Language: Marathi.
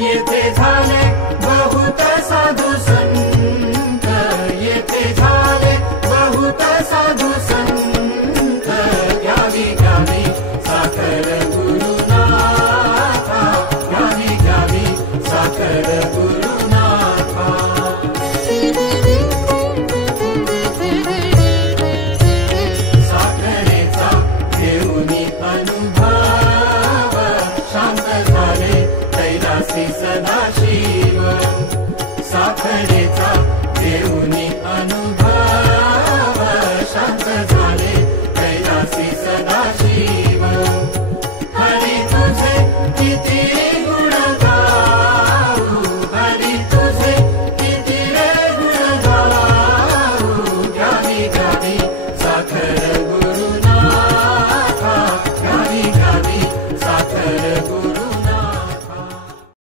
येथे झाले बहुत साधू संत, येथे झाले बहुत साधू संत, घ्यावी घ्यावी साखर गुरुनाथा, घ्यावी घ्यावी साखर गुरुनाथा। साखरेचा घेऊनी अनुभव, शांत झाले कैलासी सदा